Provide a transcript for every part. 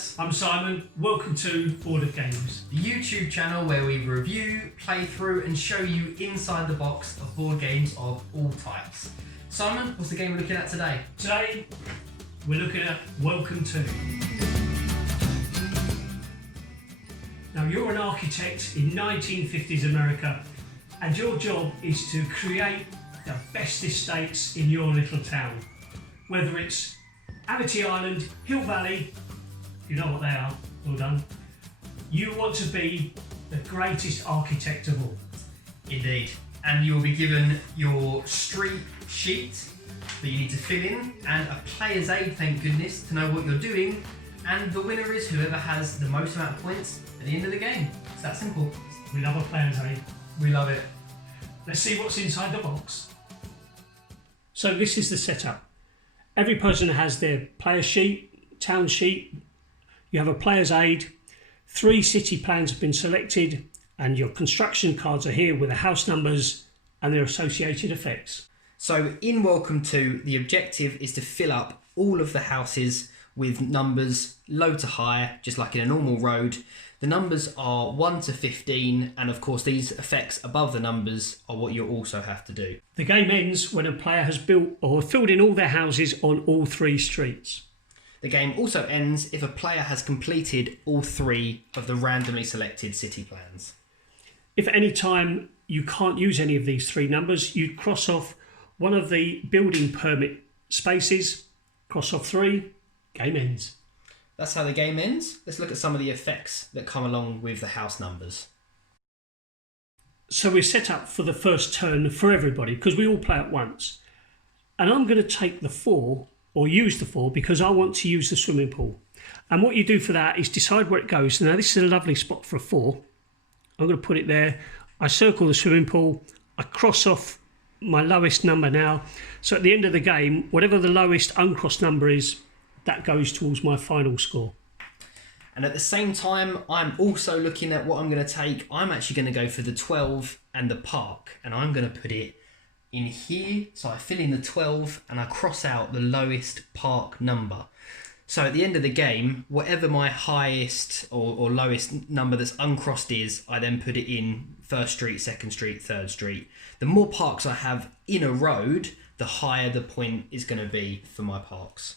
Gaz. I'm Simon. Welcome to Board of Games, The YouTube channel where we review, play through and show you inside the box of board games of all types. Simon, what's the game we're looking at today? Today we're looking at Welcome to. Now you're an architect in 1950s America and your job is to create the best estates in your little town. Whether it's Amity Island, Hill Valley, you know what they are, well done. You want to be the greatest architect of all. Indeed. And you will be given your street sheet that you need to fill in and a player's aid, thank goodness, to know what you're doing. And the winner is whoever has the most amount of points at the end of the game. It's that simple. We love a player's aid. We love it. Let's see what's inside the box. So this is the setup. Every person has their player sheet, town sheet. You have a player's aid. 3 city plans have been selected and your construction cards are here with the house numbers and their associated effects. So in Welcome to, the objective is to fill up all of the houses with numbers low to high, just like in a normal road. The numbers are 1 to 15, and of course these effects above the numbers are what you also have to do. The game ends when a player has built or filled in all their houses on all 3 streets. The game also ends if a player has completed all 3 of the randomly selected city plans. If at any time you can't use any of these 3 numbers, you cross off one of the building permit spaces, cross off 3, game ends. That's how the game ends. Let's look at some of the effects that come along with the house numbers. So we're set up for the first turn for everybody because we all play at once. And I'm going to take the 4 or use the 4 because I want to use the swimming pool. And what you do for that is decide where it goes. Now this is a lovely spot for a 4. I'm going to put it there. I circle the swimming pool. I cross off my lowest number now. So at the end of the game, whatever the lowest uncrossed number is, that goes towards my final score. And at the same time, I'm also looking at what I'm going to take. I'm actually going to go for the 12 and the park, and I'm going to put it in here. So I fill in the 12 and I cross out the lowest park number. So at the end of the game, whatever my highest or lowest number that's uncrossed is, I then put it in first street, second street, third street. The more parks I have in a road, the higher the point is going to be for my parks.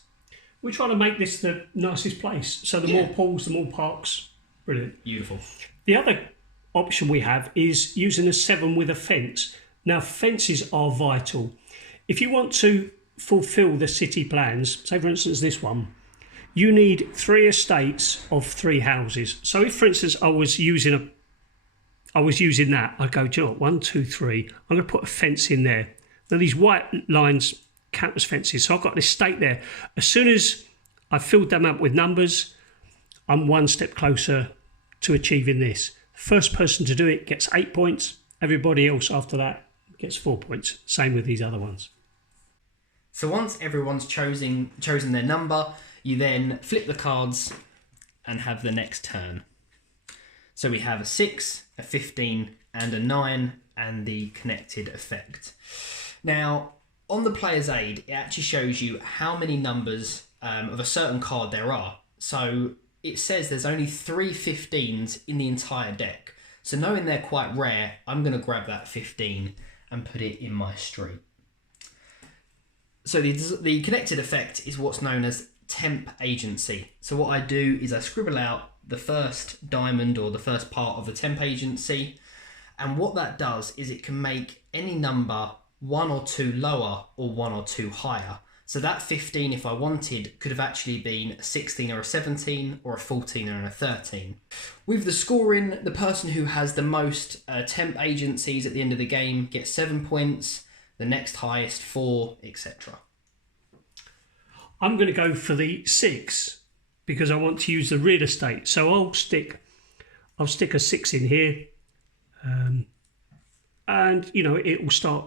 We're trying to make this the nicest place. So the more pools, the more parks. Brilliant. Beautiful. The other option we have is using a 7 with a fence. Now, fences are vital. If you want to fulfil the city plans, say for instance this one, you need 3 estates of 3 houses. So if, for instance, I was using that, I'd go, do you know what, 1, 2, 3. I'm going to put a fence in there. Now, these white lines count as fences. So I've got an estate there. As soon as I've filled them up with numbers, I'm 1 step closer to achieving this. First person to do it gets 8 points. Everybody else after that gets 4 points. Same with these other ones. So once everyone's chosen their number, you then flip the cards and have the next turn. So we have a 6, a 15 and a 9 and the connected effect. Now, on the player's aid, it actually shows you how many numbers of a certain card there are. So it says there's only 3 15s in the entire deck. So knowing they're quite rare, I'm going to grab that 15 and put it in my street. So the connected effect is what's known as temp agency. So what I do is I scribble out the first diamond or the first part of the temp agency. And what that does is it can make any number 1 or 2 lower or 1 or 2 higher. So that 15, if I wanted, could have actually been a 16 or a 17 or a 14 or a 13. With the scoring, the person who has the most temp agencies at the end of the game gets 7 points, the next highest 4, etc. I'm going to go for the 6 because I want to use the real estate. So I'll stick a 6 in here, and you know it will start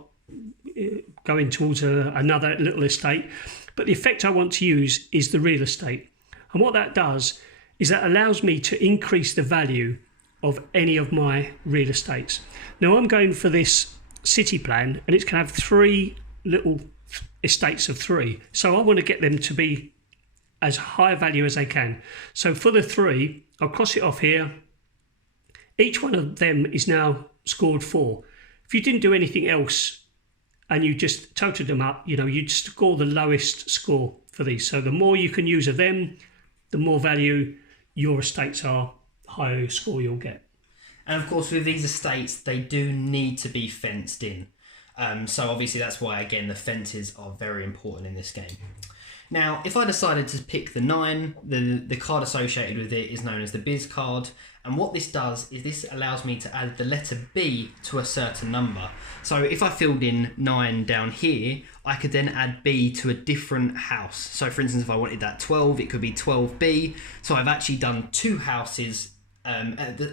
going towards another little estate. But the effect I want to use is the real estate. And what that does is that allows me to increase the value of any of my real estates. Now I'm going for this city plan and it's going to have 3 little estates of 3. So I want to get them to be as high value as they can. So for the 3, I'll cross it off here. Each one of them is now scored 4. If you didn't do anything else and you just totaled them up, you'd score the lowest score for these. So the more you can use of them, the more value your estates are, higher score you'll get. And of course, with these estates, they do need to be fenced in. So obviously that's why, again, the fences are very important in this game. Now, if I decided to pick the 9, the card associated with it is known as the Biz card. And what this does is this allows me to add the letter B to a certain number. So if I filled in 9 down here, I could then add B to a different house. So for instance, if I wanted that 12, it could be 12B. So I've actually done 2 houses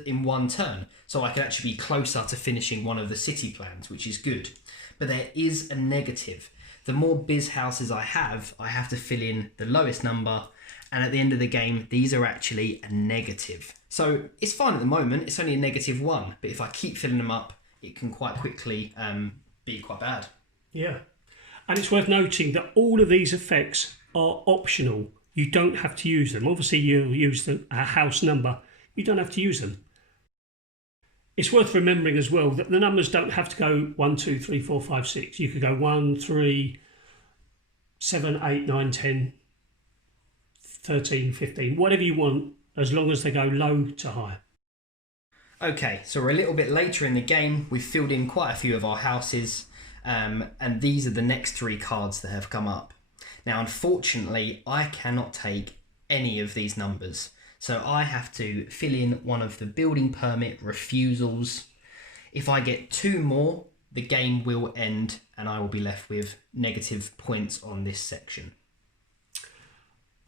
in one turn. So I could actually be closer to finishing one of the city plans, which is good. But there is a negative. The more Biz houses I have to fill in the lowest number. And at the end of the game, these are actually a negative. So it's fine at the moment, it's only a -1. But if I keep filling them up, it can quite quickly be quite bad. Yeah. And it's worth noting that all of these effects are optional. You don't have to use them. Obviously, you'll use a house number. You don't have to use them. It's worth remembering as well that the numbers don't have to go 1, 2, 3, 4, 5, 6. You could go 1, 3, 7, 8, 9, 10, 13, 15, whatever you want, as long as they go low to high. Okay, so we're a little bit later in the game. We've filled in quite a few of our houses, and these are the next 3 cards that have come up. Now, unfortunately, I cannot take any of these numbers. So I have to fill in one of the building permit refusals. If I get 2 more, the game will end and I will be left with negative points on this section.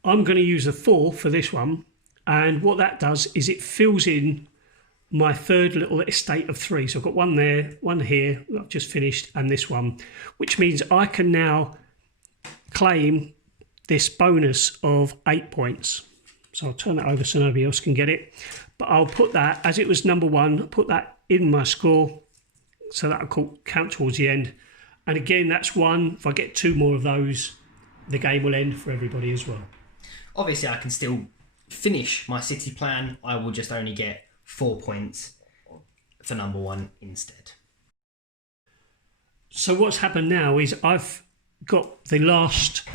I'm going to use a 4 for this one. And what that does is it fills in my 3rd little estate of 3. So I've got 1 there, 1 here, I've just finished, and this one, which means I can now claim this bonus of 8 points. So I'll turn that over so nobody else can get it. But I'll put that, as it was number 1, put that in my score. So that'll count towards the end. And again, that's 1. If I get 2 more of those, the game will end for everybody as well. Obviously, I can still finish my city plan. I will just only get 4 points for number 1 instead. So what's happened now is I've got the last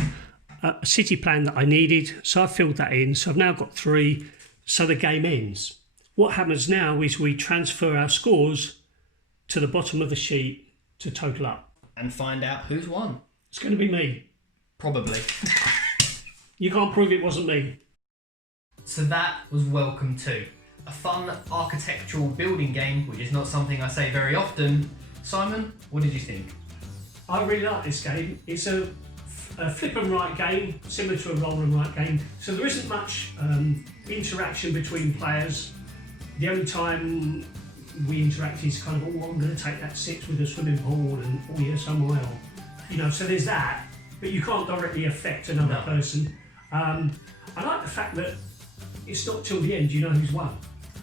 city plan that I needed, so I've filled that in. So I've now got 3, so the game ends. What happens now is we transfer our scores to the bottom of the sheet to total up. And find out who's won. It's going to be me. Probably. You can't prove it wasn't me. So that was Welcome To, a fun architectural building game, which is not something I say very often. Simon, what did you think? I really like this game. It's a flip and write game, similar to a roll and write game. So there isn't much interaction between players. The only time we interact is kind of, oh, I'm going to take that 6 with a swimming pool, and oh yes, I will. So there's that, but you can't directly affect another person. I like the fact that it's not till the end you know who's won.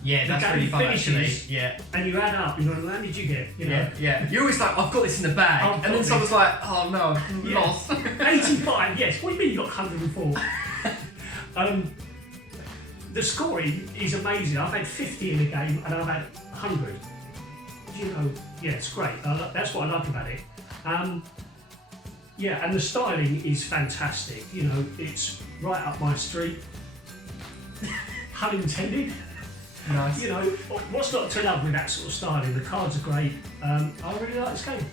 Yeah, that's really fun actually. Yeah. And you add up, you know, how mid you get? Yeah. You're always like, I've got this in the bag. And then someone's like, oh no, I've lost. 85, yes. What do you mean you got 104? The scoring is amazing. I've had 50 in the game and I've had 100. It's great. That's what I like about it. And the styling is fantastic. It's right up my street. Pun intended. Nice. What's not to love with that sort of styling? The cards are great. I really like this game.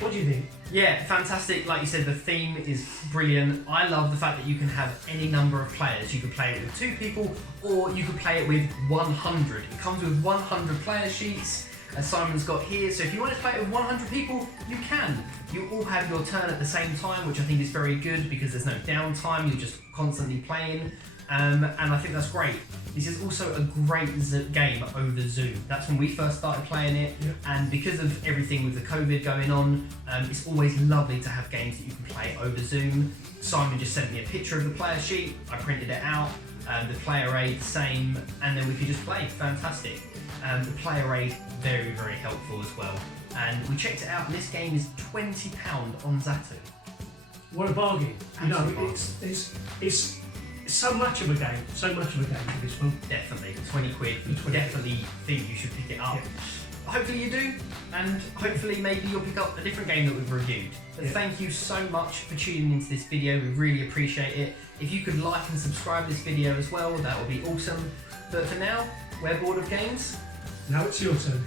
What do you think? Yeah, fantastic. Like you said, the theme is brilliant. I love the fact that you can have any number of players. You could play it with 2 people, or you could play it with 100. It comes with 100 player sheets, as Simon's got here. So if you want to play it with 100 people, you can. You all have your turn at the same time, which I think is very good because there's no downtime. You're just constantly playing. And I think that's great. This is also a great game over Zoom. That's when we first started playing it, and because of everything with the COVID going on, it's always lovely to have games that you can play over Zoom. Simon just sent me a picture of the player sheet, I printed it out, the player aid the same, and then we could just play. Fantastic. The player aid, very, very helpful as well. And we checked it out, and this game is £20 on Zatu. What a bargain. Absolute bargain. It's so much of a game. So much of a game for this one. Definitely. 20 quid. You definitely think you should pick it up. Yeah. Hopefully you do, and hopefully maybe you'll pick up a different game that we've reviewed. But Yeah. thank you so much for tuning into this video. We really appreciate it. If you could like and subscribe this video as well, that would be awesome. But for now, we're bored of games. Now it's your turn.